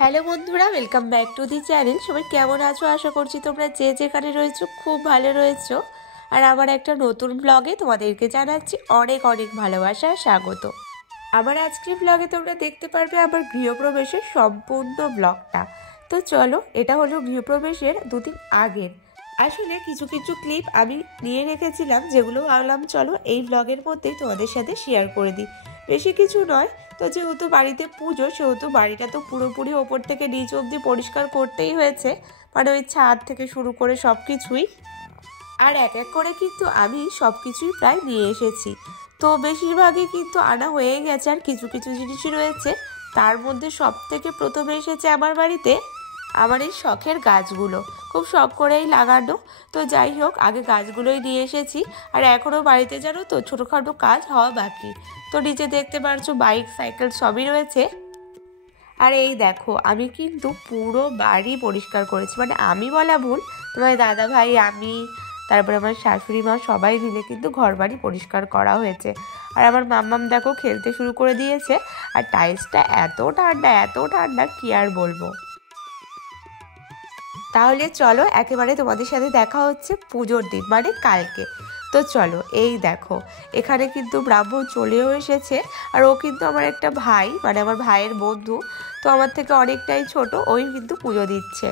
Hello বন্ধুরা, welcome back to the channel. সবাই কেমন আছো? আশা করছি তোমরা যে যেখানে রয়েছো খুব ভালো রয়েছো। আর আমার একটা নতুন ব্লগে তোমাদেরকে জানাচ্ছি অনেক অনেক ভালোবাসা, স্বাগত। আমার আজকের ব্লগে তোমরা দেখতে পারবে আমার গৃহপ্রবেশের সম্পূর্ণ ব্লগটা। তো চলো, এটা হলো গৃহপ্রবেশের দুদিন আগের। আসলে কিছু কিছু ক্লিপ আমি নিয়ে রেখেছিলাম, যেগুলো ভাবলাম চলো এই ব্লগের মধ্যেই তোমাদের সাথে শেয়ার করে দিই। বেশি কিছু নয়, তো যেহেতু বাড়িতে পুজো, সেহেতু বাড়িটা তো পুরোপুরি ওপর থেকে নিচ অবধি পরিষ্কার করতেই হয়েছে, মানে ওই ছাদ থেকে শুরু করে সব কিছুই। আর এক এক করে কিন্তু আমি সব কিছুই প্রায় নিয়ে এসেছি। তো বেশিরভাগই কিন্তু আনা হয়ে গেছে, আর কিছু কিছু জিনিসই রয়েছে। তার মধ্যে সব থেকে প্রথমে এসেছে আমার বাড়িতে আমার এই শখের গাছগুলো, খুব শখ করেই লাগানো। তো যাই হোক, আগে গাছগুলোই নিয়ে এসেছি। আর এখনও বাড়িতে জানো তো ছোটোখাটো কাজ হওয়া বাকি। তো নিচে দেখতে পারছো বাইক সাইকেল সবই রয়েছে। আর এই দেখো, আমি কিন্তু পুরো বাড়ি পরিষ্কার করেছি, মানে আমি বলা ভুল, তোমার দাদা ভাই, আমি, তারপরে আমার শাশুড়ি মা সবাই মিলে কিন্তু ঘর বাড়ি পরিষ্কার করা হয়েছে। আর আমার মাম্মাম দেখো খেলতে শুরু করে দিয়েছে। আর টাইলসটা এত ঠান্ডা কি আর বলবো। তাহলে চলো একেবারে তোমাদের সাথে দেখা হচ্ছে পুজোর দিন, মানে কালকে। তো চলো, এই দেখো এখানে কিন্তু ব্রাহ্মণ চলেও এসেছে। আর ও কিন্তু আমার একটা ভাই, মানে আমার ভাইয়ের বন্ধু। তো আমার থেকে অনেকটাই ছোট, ওই কিন্তু পুজো দিচ্ছে।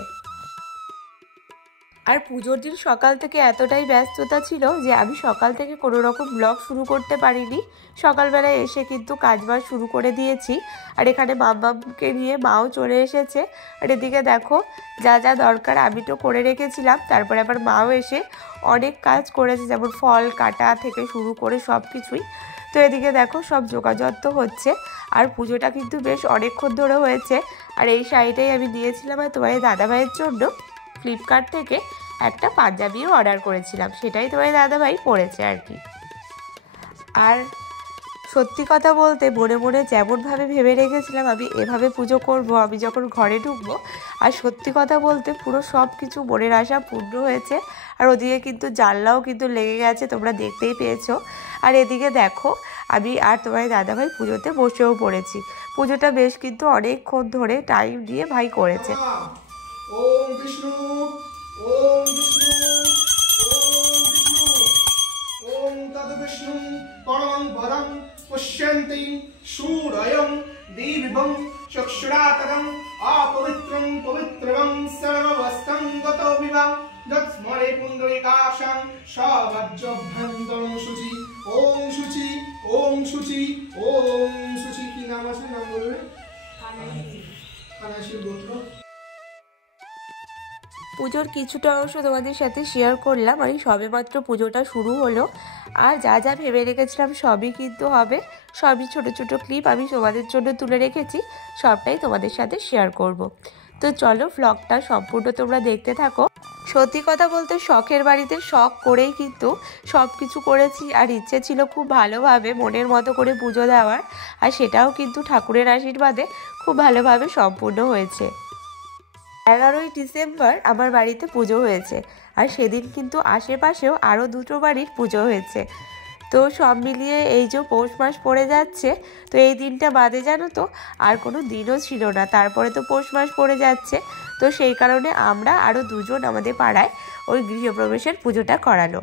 আর পুজোর দিন সকাল থেকে এতটাই ব্যস্ততা ছিল যে আমি সকাল থেকে কোনো রকম ব্লগ শুরু করতে পারিনি। সকালবেলায় এসে কিন্তু কাজবাজ শুরু করে দিয়েছি। আর এখানে মাম্মামকে নিয়ে মাও চলে এসেছে। আর এদিকে দেখো, যা যা দরকার আমি তো করে রেখেছিলাম, তারপরে আবার মাও এসে অনেক কাজ করেছে, যেমন ফল কাটা থেকে শুরু করে সব কিছুই। তো এদিকে দেখো সব যোগাযত্ন হচ্ছে। আর পুজোটা কিন্তু বেশ অনেকক্ষণ ধরে হয়েছে। আর এই শাড়িটাই আমি দিয়েছিলাম আর তোমার দাদাভাইয়ের জন্য ফ্লিপকার্ট থেকে একটা পাঞ্জাবিও অর্ডার করেছিলাম, সেটাই তোমার দাদাভাই পরেছে আর কি। আর সত্যি কথা বলতে মনে মনে যেমনভাবে ভেবে রেখেছিলাম আমি এভাবে পুজো করব আমি যখন ঘরে ঢুকবো, আর সত্যি কথা বলতে পুরো সব কিছু মনের আশা পূর্ণ হয়েছে। আর ওদিকে কিন্তু জানলাও কিন্তু লেগে গেছে, তোমরা দেখতেই পেয়েছো। আর এদিকে দেখো, আমি আর তোমার দাদাভাই পুজোতে বসেও পড়েছি। পুজোটা বেশ কিন্তু অনেকক্ষণ ধরে টাইম দিয়ে ভাই করেছে। ওম বিষ্ণু ওম বিষ্ণু ওম বিষ্ণু ওম তদ বিষ্ণু পরমং পদং পশ্যন্তি সূরয়ং দীর্ঘং চক্ষুরাতরং অপবিত্রং পবিত্রং সর্ববস্তং গতো বিবাং যৎস্মরে পুণ্ডরিকাশং সবজ্জভ্যন্তরং শুচি ওম শুচি ওম শুচি ওম শুচি। কি নাম আছে? নাম বলবে? কানাইশির গোত্র। পুজোর কিছুটা অংশ তোমাদের সাথে শেয়ার করলাম, আর সবেমাত্র পুজোটা শুরু হলো। আর যা যা ভেবে রেখেছিলাম সবই কিন্তু হবে। সবই ছোট ছোট ক্লিপ আমি তোমাদের জন্য তুলে রেখেছি, সবটাই তোমাদের সাথে শেয়ার করব। তো চলো, ভ্লগটা সম্পূর্ণ তোমরা দেখতে থাকো। সত্যি কথা বলতে শখের বাড়িতে শখ করেই কিন্তু সব কিছু করেছি। আর ইচ্ছে ছিল খুব ভালোভাবে মনের মতো করে পুজো দেওয়ার, আর সেটাও কিন্তু ঠাকুরের আশীর্বাদে খুব ভালোভাবে সম্পূর্ণ হয়েছে। 11ই ডিসেম্বর আমার বাড়িতে পুজো হয়েছে। আর সেদিন কিন্তু আশেপাশেও আরও দুটো বাড়ির পুজো হয়েছে। তো সব মিলিয়ে এই যে পৌষ মাস পড়ে যাচ্ছে, তো এই দিনটা বাদে জানো তো আর কোনো দিনও ছিল না। তারপরে তো পৌষ মাস পড়ে যাচ্ছে, তো সেই কারণে আমরা আরও দুজন আমাদের পাড়ায় ওই গৃহপ্রবেশের পুজোটা করালো।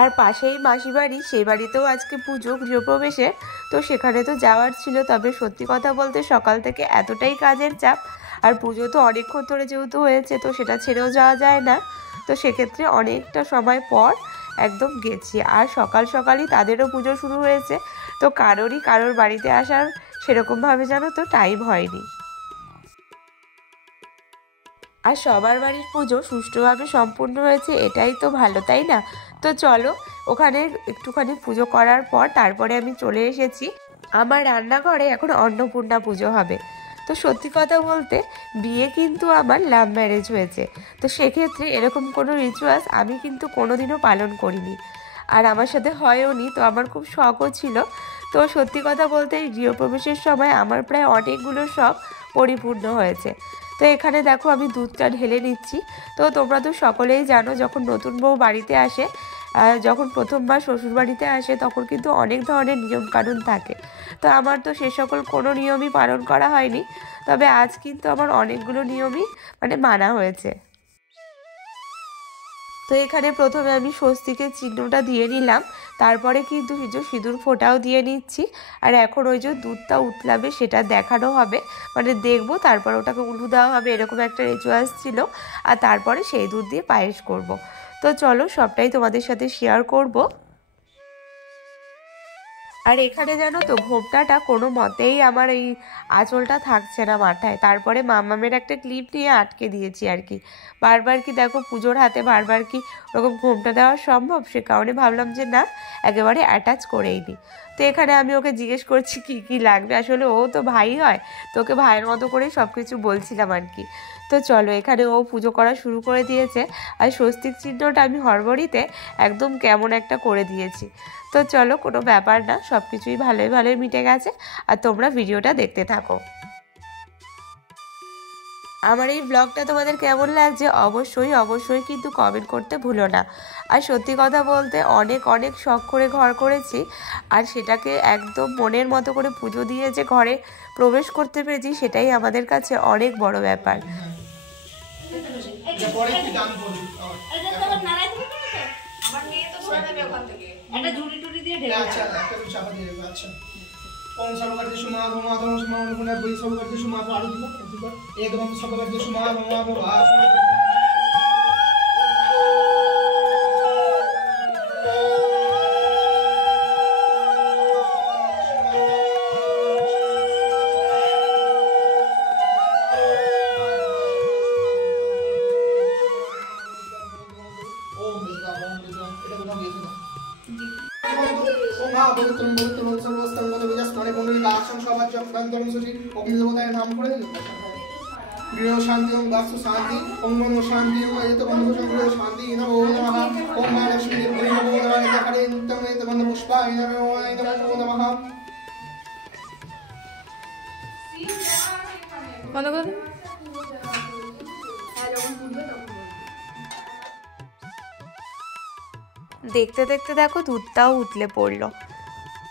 আর পাশেই মাসি বাড়ি, সেই বাড়িতেও আজকে পুজো গৃহপ্রবেশের। তো সেখানে তো যাওয়ার ছিল, তবে সত্যি কথা বলতে সকাল থেকে এতটাই কাজের চাপ, আর পুজো তো অনেকক্ষণ ধরে যেহেতু হয়েছে, তো সেটা ছেড়েও যাওয়া যায় না। তো সেক্ষেত্রে অনেকটা সময় পর একদম গেছি। আর সকাল সকালই তাদেরও পুজো শুরু হয়েছে, তো কারোর বাড়িতে আসার সেরকমভাবে জানো তো টাইম হয়নি। আর সবার বাড়ির পুজো সুষ্ঠুভাবে সম্পূর্ণ হয়েছে, এটাই তো ভালো, তাই না? তো চলো, ওখানে একটুখানি পুজো করার পর তারপরে আমি চলে এসেছি আমার রান্নাঘরে। এখন অন্নপূর্ণা পুজো হবে। তো সত্যি কথা বলতে বিয়ে কিন্তু আমার লাভ ম্যারেজ হয়েছে, তো সেক্ষেত্রে এরকম কোনো রিচুয়ালস আমি কিন্তু কোনোদিনও পালন করিনি, আর আমার সাথে হয়ওনি। তো আমার খুব শখও ছিল। তো সত্যি কথা বলতে এই গৃহপ্রবেশের সময় আমার প্রায় অনেকগুলো শখ পরিপূর্ণ হয়েছে। তো এখানে দেখো আমি দুধটা ঢেলে নিচ্ছি। তো তোমরা তো সকলেই জানো, যখন নতুন বউ বাড়িতে আসে, যখন প্রথমবার শ্বশুর বাড়িতে আসে, তখন কিন্তু অনেক ধরনের নিয়মকানুন থাকে। তো আমার তো সে সকল কোনো নিয়মই পালন করা হয়নি, তবে আজ কিন্তু আমার অনেকগুলো নিয়মই মানে মানা হয়েছে। তো এখানে প্রথমে আমি স্বস্তিকের চিহ্নটা দিয়ে নিলাম, তারপরে কিন্তু সিঁদুর ফোঁটাও দিয়ে নিচ্ছি। আর এখন ওই যে দুধটা উতলাবে সেটা দেখানো হবে, মানে দেখবো, তারপর ওটাকে উলু দেওয়া হবে, এরকম একটা রিচুয়ালস ছিল। আর তারপরে সেই দুধ দিয়ে পায়েস করব। তো চলো সবটাই তোমাদের সাথে শেয়ার করব। আর এখানে জানো তো ঘোমটাটা কোনো মতেই আমার এই আঁচলটা থাকছে না মাথায়, তারপরে মামামের একটা ক্লিপ নিয়ে আটকে দিয়েছি আর কি। বারবার কি দেখো পুজোর হাতে বারবার কি ওরকম ঘোমটা দেওয়া সম্ভব, সে কারণে ভাবলাম যে না, একেবারে অ্যাটাচ করেই দিই। তো এখানে আমি ওকে জিজ্ঞেস করছি কি কি লাগবে, আসলে ও তো ভাই হয়, তো ওকে ভাইয়ের মতো করেই সব কিছু বলছিলাম আর কি। তো চলো এখানে ও পুজো করা শুরু করে দিয়েছে, আর স্বস্তিক চিহ্নটা আমি হড়বড়িতে একদম কেমন একটা করে দিয়েছি। তো চলো, কোনো ব্যাপার না, সব কিছুই ভালোই ভালোই মিটে গেছে। আর তোমরা ভিডিওটা দেখতে থাকো। আমার এই ব্লগটা তোমাদের কেমন লাগছে অবশ্যই অবশ্যই কিন্তু কমেন্ট করতে ভুলো না। আর সত্যি কথা বলতে অনেক অনেক শখ করে ঘর করেছি, আর সেটাকে একদম মনের মতো করে পুজো দিয়ে যে ঘরে প্রবেশ করতে পেরেছি, সেটাই আমাদের কাছে অনেক বড় ব্যাপার। ओम सर्वगर्तेषु माधवमाधवं स्मरणगुणः वै सर्वगर्तेषु माधव आरुद्ध एकदम सर्वगर्तेषु माधवमाधव गृह शांति ओम वास्तु शांति ओम मन शांति ओम एत बंधु गृह शांति नमो नमः ओम मां लक्ष्मी देवी नमो नमः हरे नित्यं एत बंधु पुष्पाय नमो नमः। বন্ধ করে দাও। দেখতে দেখতে দেখো দুধটাও উতলে পড়লো।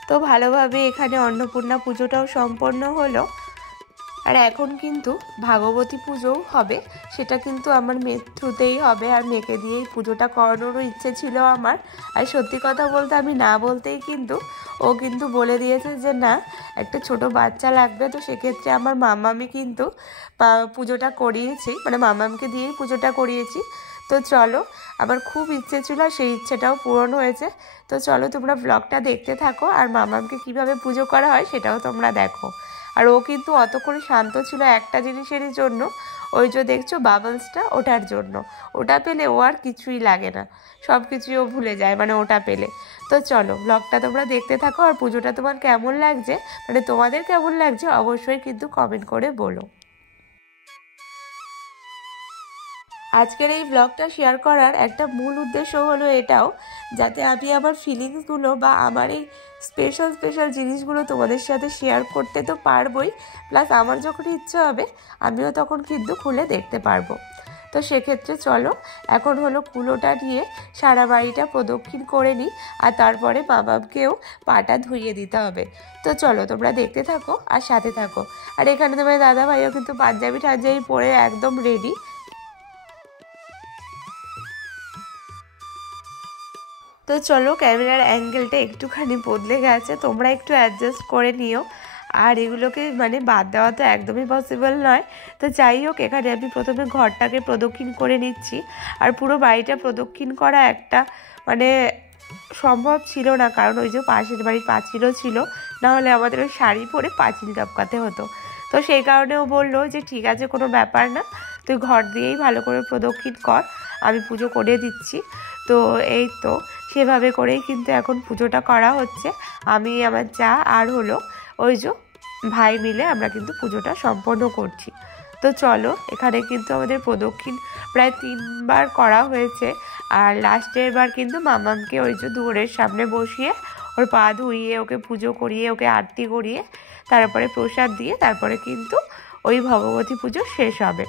তো ভালোভাবে এখানে অন্নপূর্ণা পুজোটাও সম্পন্ন হলো। আর এখন কিন্তু ভাগবতী পুজোও হবে, সেটা কিন্তু আমার মেয়ের থ্রুতেই হবে, আর মেয়েকে দিয়েই পুজোটা করানোরও ইচ্ছে ছিল আমার। আর সত্যি কথা বলতে আমি না বলতেই কিন্তু ও কিন্তু বলে দিয়েছে যে না, একটা ছোট বাচ্চা লাগবে। তো সেক্ষেত্রে আমার মামামি কিন্তু পুজোটা করিয়েছি, মানে মামামকে দিয়েই পুজোটা করিয়েছি। তো চলো, আমার খুব ইচ্ছে ছিল, আর সেই ইচ্ছেটাও পূরণ হয়েছে। তো চলো তোমরা ব্লগটা দেখতে থাকো, আর মামামকে কিভাবে পুজো করা হয় সেটাও তোমরা দেখো। আর ও কিন্তু অতক্ষণ শান্ত ছিল একটা জিনিসেরই জন্য, ওই যে দেখছো বাবলসটা, ওটার জন্য। ওটা পেলে ও আর কিছুই লাগে না, সব কিছুই ও ভুলে যায় মানে ওটা পেলে। তো চলো ব্লগটা তোমরা দেখতে থাকো, আর পুজোটা তোমার কেমন লাগছে, মানে তোমাদের কেমন লাগছে অবশ্যই কিন্তু কমেন্ট করে বলো। আজকের এই ব্লগটা শেয়ার করার একটা মূল উদ্দেশ্য হলো এটাও, যাতে আমি আমার ফিলিংসগুলো বা আমার এই স্পেশাল স্পেশাল জিনিসগুলো তোমাদের সাথে শেয়ার করতে তো পারবোই, প্লাস আমার যখন ইচ্ছে হবে আমিও তখন কিন্তু খুলে দেখতে পারবো। তো সেক্ষেত্রে চলো এখন হলো কুলোটা নিয়ে সারা বাড়িটা প্রদক্ষিণ করে নিই, আর তারপরে বাবাকেও পাটা ধুইয়ে দিতে হবে। তো চলো তোমরা দেখতে থাকো আর সাথে থাকো। আর এখানে তোমার দাদা ভাইও কিন্তু পাঞ্জাবি টাঞ্জাবি পরে একদম রেডি। তো চলো, ক্যামেরার অ্যাঙ্গেলটা একটুখানি বদলে গেছে, তোমরা একটু অ্যাডজাস্ট করে নিও। আর এগুলোকে মানে বাদ দেওয়া তো একদমই পসিবল নয়। তো যাই হোক, এখানে আমি প্রথমে ঘরটাকে প্রদক্ষিণ করে নিচ্ছি। আর পুরো বাড়িটা প্রদক্ষিণ করা একটা মানে সম্ভব ছিল না, কারণ ওই যে পাশের বাড়ির পাঁচিলও ছিল, নাহলে আমাদের ওই শাড়ি পরে পাঁচিল টপকাতে হতো। তো সেই কারণেও বললো যে ঠিক আছে, কোনো ব্যাপার না, তুই ঘর দিয়েই ভালো করে প্রদক্ষিণ কর, আমি পুজো করে দিচ্ছি। তো এই তো সেভাবে করেই কিন্তু এখন পুজোটা করা হচ্ছে। আমি, আমার যা আর হলো ওই যে ভাই মিলে আমরা কিন্তু পুজোটা সম্পন্ন করছি। তো চলো, এখানে কিন্তু আমাদের প্রদক্ষিণ প্রায় 3 বার করা হয়েছে। আর লাস্টের বার কিন্তু মামামকে ওই যে দুয়ারের সামনে বসিয়ে ওর পা ধুইয়ে ওকে পুজো করিয়ে ওকে আরতি করিয়ে তারপরে প্রসাদ দিয়ে তারপরে কিন্তু ওই ভগবতী পুজো শেষ হবে।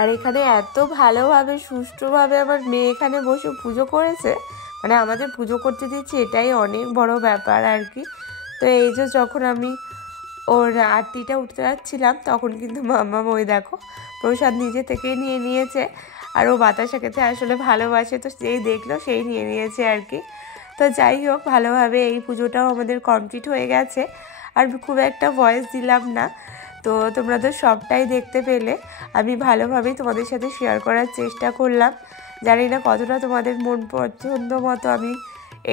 আর এখানে এত ভালোভাবে সুষ্ঠুভাবে আমার মেয়ে এখানে বসে পুজো করেছে, মানে আমাদের পুজো করতে দিচ্ছি, এটাই অনেক বড় ব্যাপার আর কি। তো এই যে যখন আমি ওর আরতিটা উঠতে যাচ্ছিলাম তখন কিন্তু মাম্মা ওই দেখো প্রসাদ নিজে থেকেই নিয়ে নিয়েছে। আর ও বাতাসা খেতে আসলে ভালোবাসে, তো যেই দেখলো সেই নিয়ে নিয়েছে আর কি। তো যাই হোক, ভালোভাবে এই পুজোটাও আমাদের কমপ্লিট হয়ে গেছে। আর খুব একটা ভয়েস দিলাম না, তো তোমরা তো সবটাই দেখতে পেলে। আমি ভালোভাবেই তোমাদের সাথে শেয়ার করার চেষ্টা করলাম। জানি না কতটা তোমাদের মন পছন্দ মতো আমি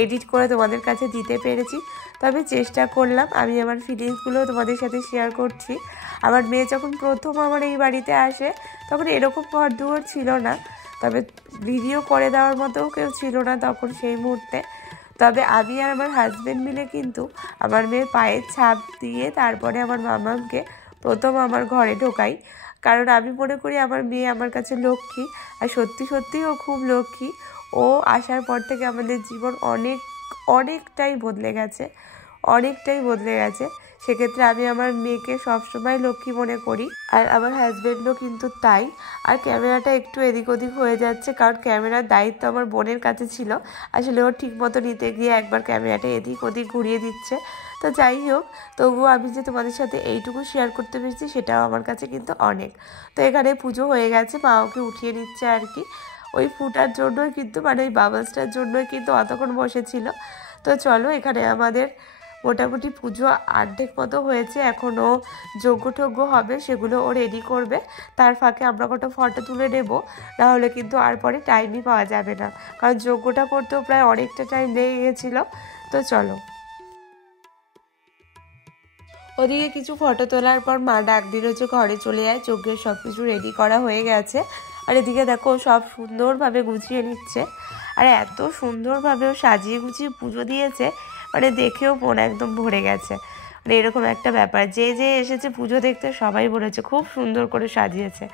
এডিট করে তোমাদের কাছে দিতে পেরেছি, তবে চেষ্টা করলাম। আমি আমার ফিলিংসগুলো তোমাদের সাথে শেয়ার করছি। আমার মেয়ে যখন প্রথম আমার এই বাড়িতে আসে তখন এরকম ঘরদুয়ার ছিল না, তবে ভিডিও করে দেওয়ার মতোও কেউ ছিল না তখন সেই মুহূর্তে। তবে আমি আর আমার হাজব্যান্ড মিলে কিন্তু আমার মেয়ের পায়ের ছাপ দিয়ে তারপরে আমার মামাকে প্রথম আমার ঘরে ঢোকাই, কারণ আমি মনে করি আমার মেয়ে আমার কাছে লক্ষ্মী। আর সত্যি সত্যিই ও খুব লক্ষ্মী। ও আসার পর থেকে আমাদের জীবন অনেকটাই বদলে গেছে, অনেকটাই বদলে গেছে। সেক্ষেত্রে আমি আমার মেয়েকে সবসময় লক্ষ্মী মনে করি, আর আমার হাজব্যান্ডও কিন্তু তাই। আর ক্যামেরাটা একটু এদিক ওদিক হয়ে যাচ্ছে, কারণ ক্যামেরার দায়িত্ব আমার বোনের কাছে ছিল। আসলে ও ঠিক মতো নিতে গিয়ে একবার ক্যামেরাটা এদিক ওদিক ঘুরিয়ে দিচ্ছে। তো যাই হোক, তবুও আমি যে তোমাদের সাথে এইটুকু শেয়ার করতে পেরেছি সেটাও আমার কাছে কিন্তু অনেক। তো এখানে পুজো হয়ে গেছে, মা ওকে উঠিয়ে নিচ্ছে আর কি। ওই ফুটার জন্যই কিন্তু, মানে ওই বাবলসটার জন্যই কিন্তু অতক্ষণ বসেছিল। তো চলো, এখানে আমাদের মোটামুটি পুজো অর্ধেক মতো হয়েছে, এখনও যজ্ঞ হবে, সেগুলো ও রেডি করবে। তার ফাঁকে আমরা কটা ফটো তুলে নেব, নাহলে কিন্তু আর পরে টাইমই পাওয়া যাবে না, কারণ যজ্ঞটা করতেও প্রায় অনেকটা টাইম লেগে গেছিলো। তো চলো, ওদিকে কিছু ফটো তোলার পর মা ডাক দিল যে ঘরে চলে যায়, যজ্ঞের সব কিছু রেডি করা হয়ে গেছে। আর এদিকে দেখো সব সুন্দরভাবে গুছিয়ে নিচ্ছে, আর এত সুন্দরভাবেও সাজিয়ে গুছিয়ে পুজো দিয়েছে, মানে দেখেও মন একদম ভরে গেছে। মানে এরকম একটা ব্যাপার, যে এসেছে পুজো দেখতে সবাই বলেছে খুব সুন্দর করে সাজিয়েছে।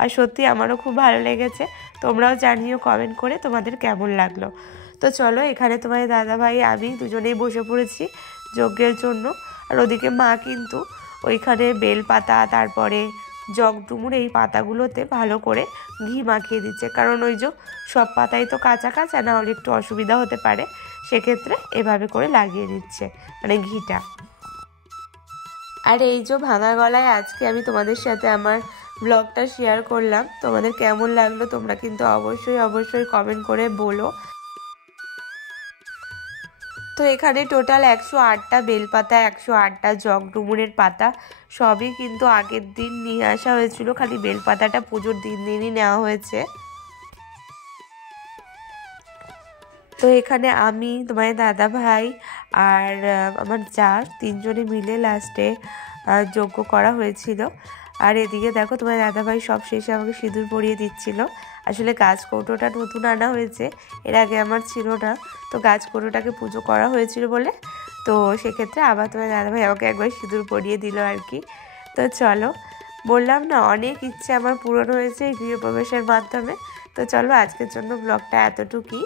আর সত্যি আমারও খুব ভালো লেগেছে। তোমরাও জানিও কমেন্ট করে তোমাদের কেমন লাগলো। তো চলো, এখানে তোমার দাদাভাই আমি দুজনেই বসে পড়েছি যজ্ঞের জন্য। আর ওদিকে মা কিন্তু ওইখানে বেলপাতা, তারপরে জগডুমুর এই পাতাগুলোতে ভালো করে ঘি মাখিয়ে দিচ্ছে, কারণ ওই যে সব পাতাই তো কাঁচা কাঁচা, না হলে একটু অসুবিধা হতে পারে, সেক্ষেত্রে এভাবে করে লাগিয়ে দিচ্ছে মানে ঘিটা। আর এই যে ভাঙা গলায় আজকে আমি তোমাদের সাথে আমার ব্লগটা শেয়ার করলাম। তোমাদের কেমন লাগলো তোমরা কিন্তু অবশ্যই কমেন্ট করে বলো। তো এখানে টোটাল 108টা বেলপাতা, 108টা জগডুমুরের পাতা সবই কিন্তু আগের দিন নিয়ে আসা হয়েছিল, খালি বেলপাতাটা পুজোর দিনই নেওয়া হয়েছে। তো এখানে আমি, তোমার দাদা ভাই আর আমার জার তিনজনে মিলে লাস্টে যজ্ঞ করা হয়েছিল। আর এদিকে দেখো তোমার দাদাভাই সব শেষে আমাকে সিঁদুর পরিয়ে দিচ্ছিল। আসলে গাছ কৌটোটা নতুন আনা হয়েছে, এর আগে আমার ছিল না, তো গাছ কৌটোটাকে পুজো করা হয়েছিল বলে, তো সেক্ষেত্রে আবার তোমার দাদাভাই আমাকে একবার সিঁদুর পরিয়ে দিল আর কি। তো চলো, বললাম না অনেক ইচ্ছে আমার পূরণ হয়েছে এই গৃহপ্রবেশের মাধ্যমে। তো চলো, আজকের জন্য ব্লগটা এতটুকুই।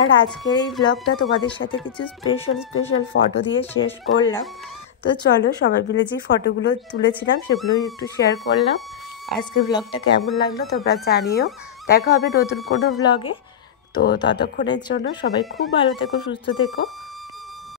আর আজকের এই ব্লগটা তোমাদের সাথে কিছু স্পেশাল ফটো দিয়ে শেষ করলাম। তো চলো, সবাই মিলে যে ফটোগুলো তুলেছিলাম সেগুলোই একটু শেয়ার করলাম। আজকের ব্লগটা কেমন লাগলো তোমরা জানিও। দেখা হবে নতুন কোনো ব্লগে। তো ততক্ষণের জন্য সবাই খুব ভালো থেকো, সুস্থ থেকো।